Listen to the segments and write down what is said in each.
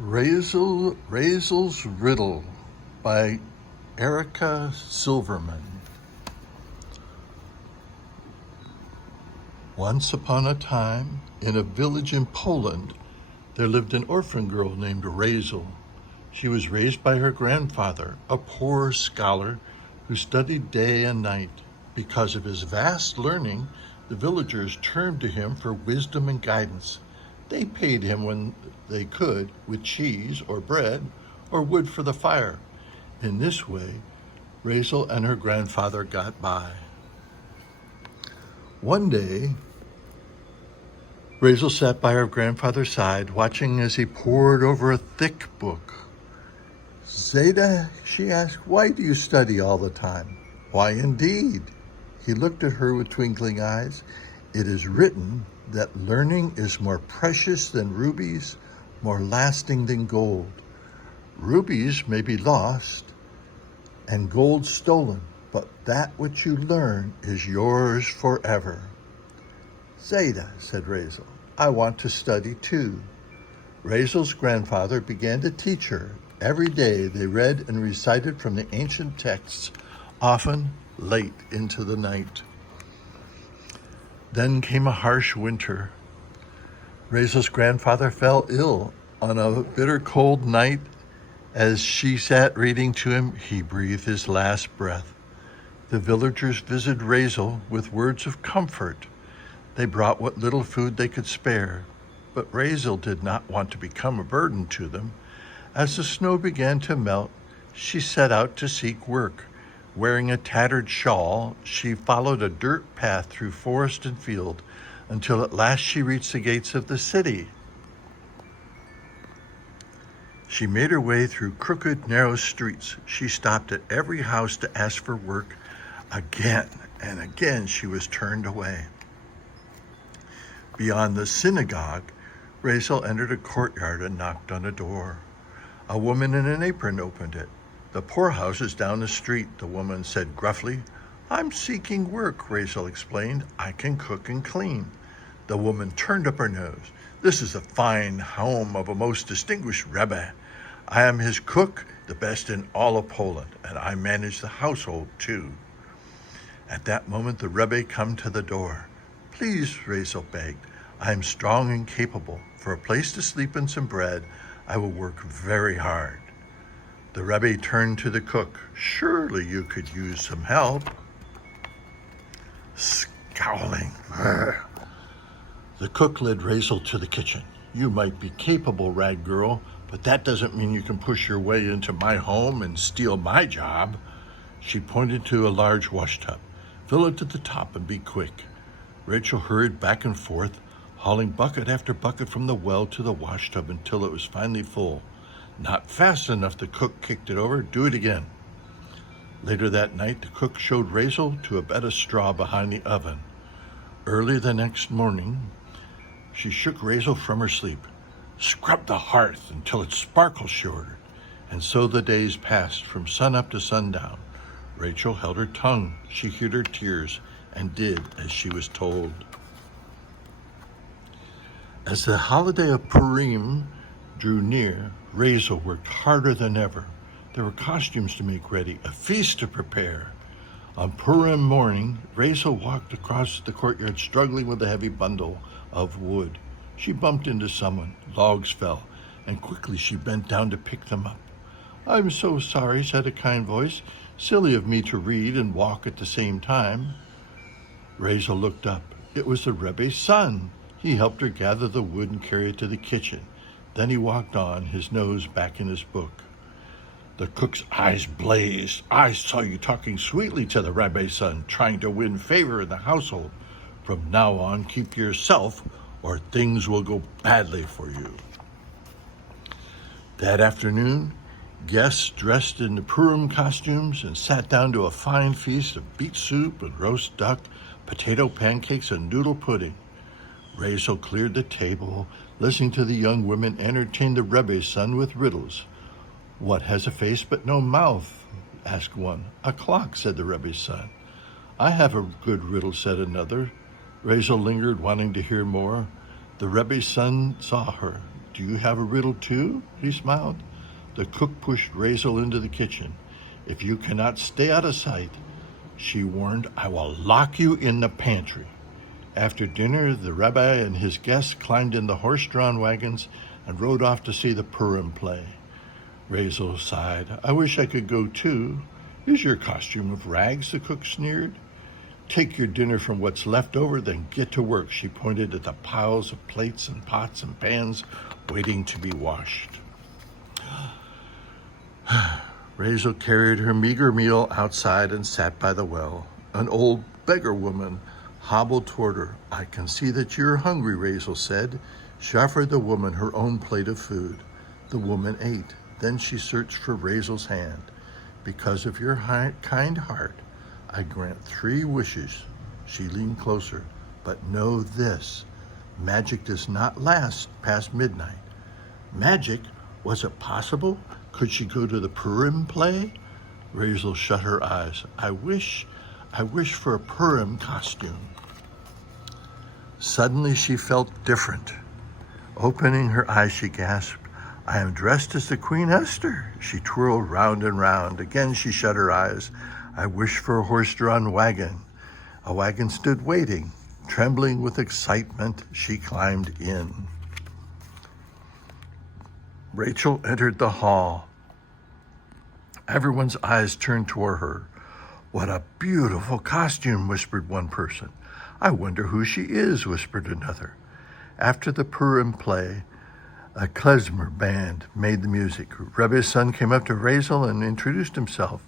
Raisel's Riddle by Erica Silverman. Once upon a time, in a village in Poland, there lived an orphan girl named Raisel. She was raised by her grandfather, a poor scholar who studied day and night. Because of his vast learning, the villagers turned to him for wisdom and guidance. They paid him when they could with cheese or bread or wood for the fire. In this way, Raisel and her grandfather got by. One day, Raisel sat by her grandfather's side, watching as he pored over a thick book. "Zeta," she asked, "why do you study all the time?" "Why, indeed." He looked at her with twinkling eyes. "It is written that learning is more precious than rubies, more lasting than gold. Rubies may be lost and gold stolen, but that which you learn is yours forever." "Zeta," said Raisel, "I want to study too." Raisel's grandfather began to teach her. Every day they read and recited from the ancient texts, often late into the night. Then came a harsh winter. Raisel's grandfather fell ill. On a bitter cold night, as she sat reading to him, he breathed his last breath. The villagers visited Raisel with words of comfort. They brought what little food they could spare, but Raisel did not want to become a burden to them. As the snow began to melt, she set out to seek work. Wearing a tattered shawl, she followed a dirt path through forest and field until at last she reached the gates of the city. She made her way through crooked, narrow streets. She stopped at every house to ask for work. Again and again she was turned away. Beyond the synagogue, Raisel entered a courtyard and knocked on a door. A woman in an apron opened it. "The poorhouse is down the street," the woman said gruffly. "I'm seeking work," Raisel explained. "I can cook and clean." The woman turned up her nose. "This is a fine home of a most distinguished Rebbe. I am his cook, the best in all of Poland, and I manage the household too." At that moment, the Rebbe came to the door. "Please," Raisel begged, "I am strong and capable. For a place to sleep and some bread, I will work very hard." The Rebbe turned to the cook. "Surely you could use some help." Scowling, the cook led Raisel to the kitchen. "You might be capable, rag girl, but that doesn't mean you can push your way into my home and steal my job." She pointed to a large washtub. "Fill it to the top and be quick." Rachel hurried back and forth, hauling bucket after bucket from the well to the washtub until it was finally full. "Not fast enough," the cook kicked it over. "Do it again." Later that night, the cook showed Raisel to a bed of straw behind the oven. Early the next morning, she shook Raisel from her sleep. "Scrub the hearth until it sparkles," she ordered. And so the days passed from sunup to sundown. Rachel held her tongue. She hid her tears and did as she was told. As the holiday of Purim drew near, Raisel worked harder than ever. There were costumes to make ready, a feast to prepare. On Purim morning, Raisel walked across the courtyard struggling with a heavy bundle of wood. She bumped into someone, logs fell, and quickly she bent down to pick them up. "I'm so sorry," said a kind voice. "Silly of me to read and walk at the same time." Raisel looked up. It was the Rebbe's son. He helped her gather the wood and carry it to the kitchen. Then he walked on, his nose back in his book. The cook's eyes blazed. "I saw you talking sweetly to the Rebbe's son, trying to win favor in the household. From now on, keep to yourself, or things will go badly for you." That afternoon, guests dressed in the Purim costumes and sat down to a fine feast of beet soup and roast duck, potato pancakes, and noodle pudding. Raisel cleared the table, listening to the young women entertain the Rebbe's son with riddles. "What has a face but no mouth?" asked one. "A clock," said the Rebbe's son. "I have a good riddle," said another. Raisel lingered, wanting to hear more. The Rebbe's son saw her. Do you have a riddle too? He smiled. The cook pushed Raisel into the kitchen. If you cannot stay out of sight, she warned, I will lock you in the pantry. After dinner, the rabbi and his guests climbed in the horse-drawn wagons and rode off to see the Purim play. Raisel sighed. I wish I could go too. Is your costume of rags? The cook sneered. Take your dinner from what's left over, then get to work. She pointed at the piles of plates and pots and pans waiting to be washed. Raisel carried her meager meal outside and sat by the well. An old beggar woman hobbled toward her. I can see that you're hungry, Raisel said. She offered the woman her own plate of food. The woman ate. Then she searched for Raisel's hand. Because of your kind heart, I grant 3 wishes. She leaned closer. But know this, magic does not last past midnight. Magic? Was it possible? Could she go to the Purim play? Raisel shut her eyes. I wish for a Purim costume. Suddenly she felt different. Opening her eyes, she gasped, I am dressed as the Queen Esther. She twirled round and round. Again she shut her eyes. I wish for a horse-drawn wagon. A wagon stood waiting. Trembling with excitement, she climbed in. Rachel entered the hall. Everyone's eyes turned toward her. What a beautiful costume, whispered one person. I wonder who she is, whispered another. After the Purim play, a klezmer band made the music. Rebbe's son came up to Raisel and introduced himself.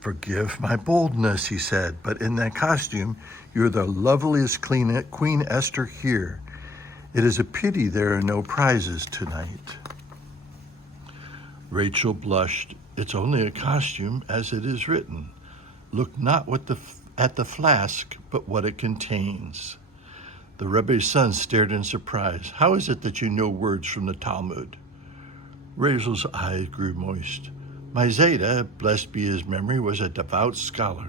Forgive my boldness, he said, but in that costume, you're the loveliest Queen Esther here. It is a pity there are no prizes tonight. Rachel blushed. It's only a costume, as it is written. Look not at the flask, but what it contains. The Rebbe's son stared in surprise. How is it that you know words from the Talmud? Raisel's eyes grew moist. My Zeta, blessed be his memory, was a devout scholar.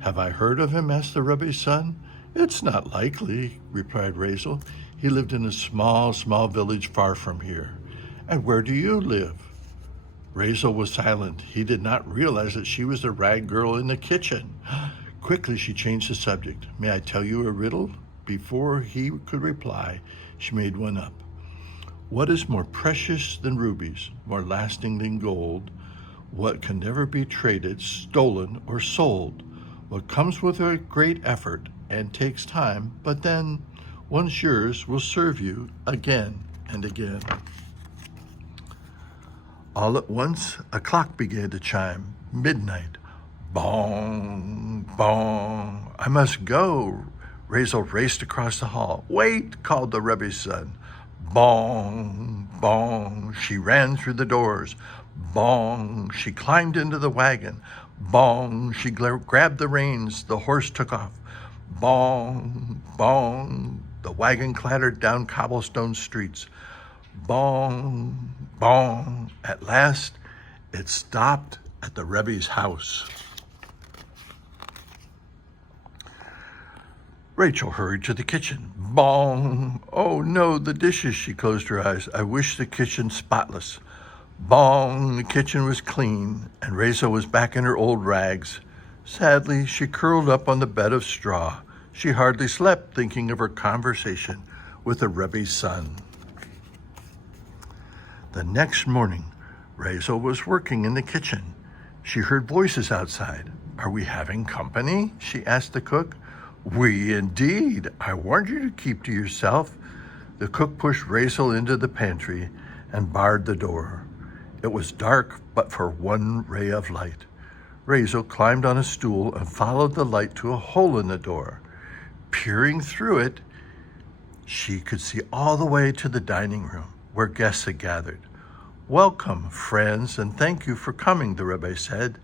Have I heard of him? Asked the Rebbe's son. It's not likely, replied Raisel. He lived in a small village far from here. And where do you live? Raisel was silent. He did not realize that she was the rag girl in the kitchen. Quickly, she changed the subject. May I tell you a riddle? Before he could reply, she made one up. What is more precious than rubies, more lasting than gold? What can never be traded, stolen, or sold? What comes with a great effort and takes time, but then, once yours, will serve you again and again. All at once, a clock began to chime. Midnight. Bong, bong. I must go. Raisel raced across the hall. Wait, called the Rebbe's son. Bong, bong. She ran through the doors. Bong. She climbed into the wagon. Bong. She grabbed the reins. The horse took off. Bong, bong. The wagon clattered down cobblestone streets. Bong, bong. At last, it stopped at the Rebbe's house. Rachel hurried to the kitchen. Bong! Oh no, the dishes, she closed her eyes. I wish the kitchen spotless. Bong! The kitchen was clean, and Raisel was back in her old rags. Sadly, she curled up on the bed of straw. She hardly slept, thinking of her conversation with the Rebbe's son. The next morning, Raisel was working in the kitchen. She heard voices outside. Are we having company? She asked the cook. We indeed. I warned you to keep to yourself. The cook pushed Raisel into the pantry and barred the door. It was dark but for one ray of light. Raisel climbed on a stool and followed the light to a hole in the door. Peering through it, she could see all the way to the dining room where guests had gathered. Welcome, friends, and thank you for coming, the Rebbe said.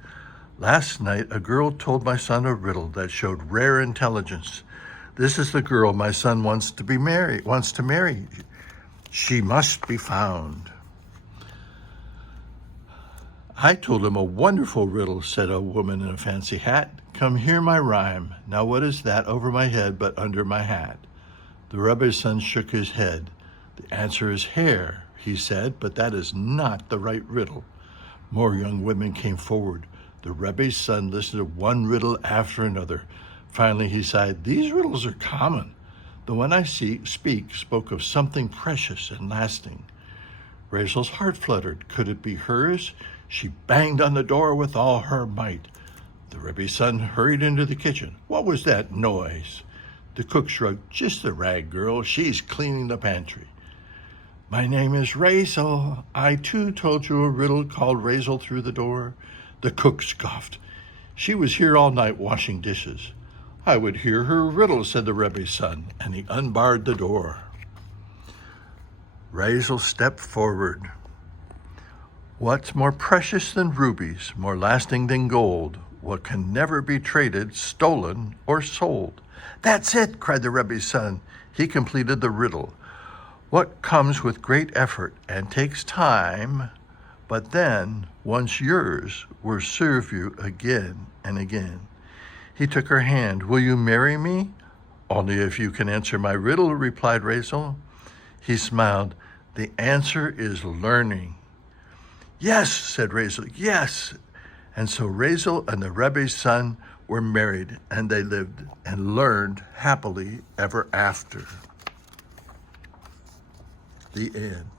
Last night, a girl told my son a riddle that showed rare intelligence. This is the girl my son wants to marry. She must be found. I told him a wonderful riddle, said a woman in a fancy hat. Come hear my rhyme. Now what is that over my head but under my hat? The Rebbe's son shook his head. The answer is hair. he said, but that is not the right riddle. More young women came forward. The Rebbe's son listened to one riddle after another. Finally, he sighed, "These riddles are common. The one I speak spoke of something precious and lasting." Raisel's heart fluttered. Could it be hers? She banged on the door with all her might. The Rebbe's son hurried into the kitchen. "What was that noise?" The cook shrugged. "Just the rag girl. She's cleaning the pantry." "My name is Raisel. I too told you a riddle," called Raisel through the door. The cook scoffed. "She was here all night washing dishes." "I would hear her riddle," said the Rebbe's son, and he unbarred the door. Raisel stepped forward. "What's more precious than rubies, more lasting than gold? What can never be traded, stolen, or sold?" "That's it," cried the Rebbe's son. He completed the riddle. "What comes with great effort and takes time, but then, once yours, will serve you again and again." He took her hand. "Will you marry me?" "Only if you can answer my riddle," replied Raisel. He smiled. "The answer is learning." "Yes," said Raisel, "yes." And so Raisel and the Rebbe's son were married, and they lived and learned happily ever after. The end.